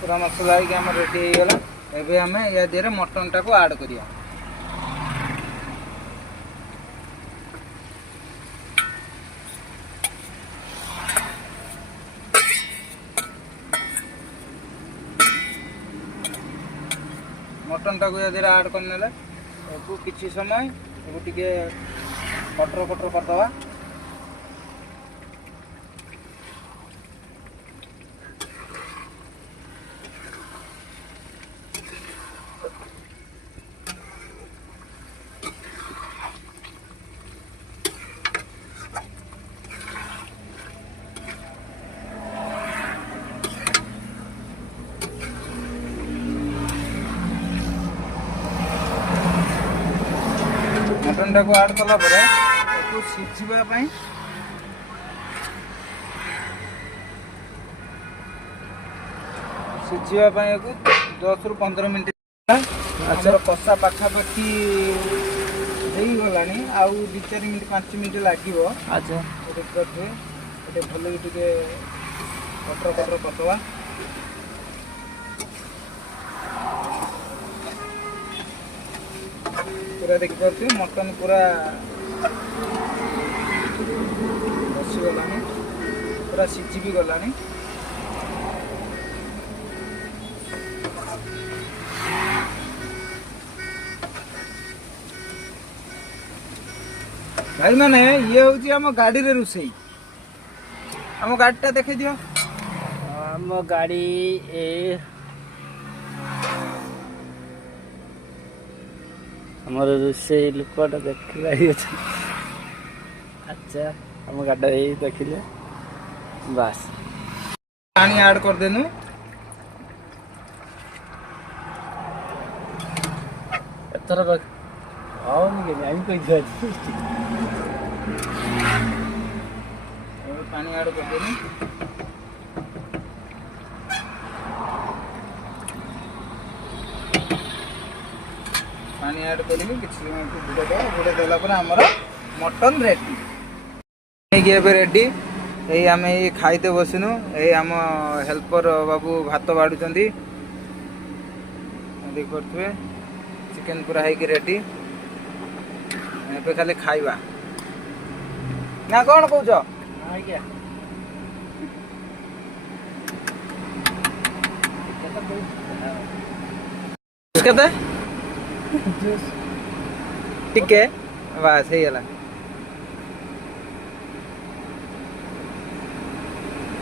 पूरा मसला आम रेडी हो गला। एबे आम या देहरे मटन टाको ऐड करिया। मटन टाको या देहरे ऐड करनेले किछि समय टिके कटर कटर करदवा। मटन टाको ऐड कला परे एको सिझिबा पई एको 10 रु 15 मिनिट। अच्छा कषा पाखापाखि गलानी आउ 2-4 मिनिट 5 मिनिट लागिवो। अच्छा भल टे कटर कटर करदवा। पूरा देखी पारे मटन पूरा बसी गलानी, पूरा सिझी भी गलानी। भाई माने ये हूँ आम गाड़ी रे रुसई। आम गाड़ी टा देखे दियो। आम गाड़ी हमर रोषेई लुकटा देखला ही अच्छा। अच्छा हम गाड़ी यही देखिले बस पानी ऐड कर देनु। एथर आओ नहीं कोई पानी ऐड कर देनु। पानी ऐड करी बुड़े देला पर हमर मटन रेडी रेडी। यही आम ये खाईते बसिनु। यही आम हेल्पर बाबू भात बाड़ुचंदी देख पारे। चिकेन पूरा है रेडी। खाली खाइबा ना कौन कौच आज्ञा केते टिके बस हे गला।